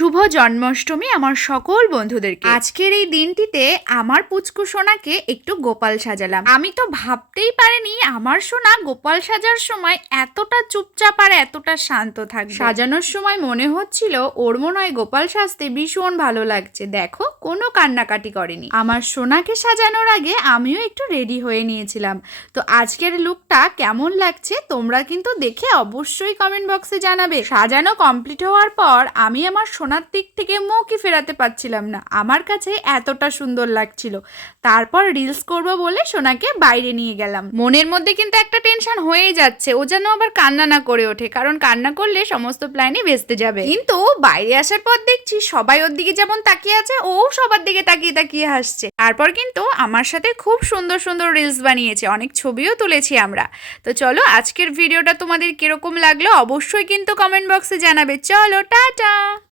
শুভ জন্মাষ্টমী আমার সকল বন্ধুদেরকে। আজকের এই দিনটিতে আমার পুচকু সোনাকে একটু গোপাল সাজালাম। আমি তো ভাবতেই পারিনি আমার সোনা গোপাল সাজার সময় এতটা চুপচাপ আর এতটা শান্ত থাকবে। সাজানোর সময় মনে হচ্ছিল ওর মনে হয় গোপাল সাজতে ভীষণ ভালো লাগছে। দেখো, কোনো কান্নাকাটি করেনি। আমার সোনাকে সাজানোর আগে আমিও একটু রেডি হয়ে নিয়েছিলাম। তো আজকের লুকটা কেমন লাগছে তোমরা কিন্তু দেখে অবশ্যই কমেন্ট বক্সে জানাবে। সাজানো কমপ্লিট হওয়ার পর আমি আমার সোনার দিক থেকে মুখই ফেরাতে পারছিলাম না, আমার কাছে এতটা সুন্দর লাগছিল। তারপর রিলস করব বলে সোনাকে বাইরে নিয়ে গেলাম। মনের মধ্যে কিন্তু একটা টেনশন হয়েই যাচ্ছে, ও যেন আবার কান্না না করে ওঠে, কারণ কান্না করলে সমস্ত প্ল্যানই ভেস্তে যাবে। কিন্তু বাইরে আসার পর দেখছি সবাই ওর দিকে যেমন তাকিয়ে আছে, ও সবার দিকে তাকিয়ে তাকিয়ে হাসছে। তারপর কিন্তু আমার সাথে খুব সুন্দর সুন্দর রিলস বানিয়েছে, অনেক ছবিও তুলেছি আমরা। তো চলো, আজকের ভিডিওটা তোমাদের কিরকম লাগলো অবশ্যই কিন্তু কমেন্ট বক্সে জানাবে। চলো, টাটা।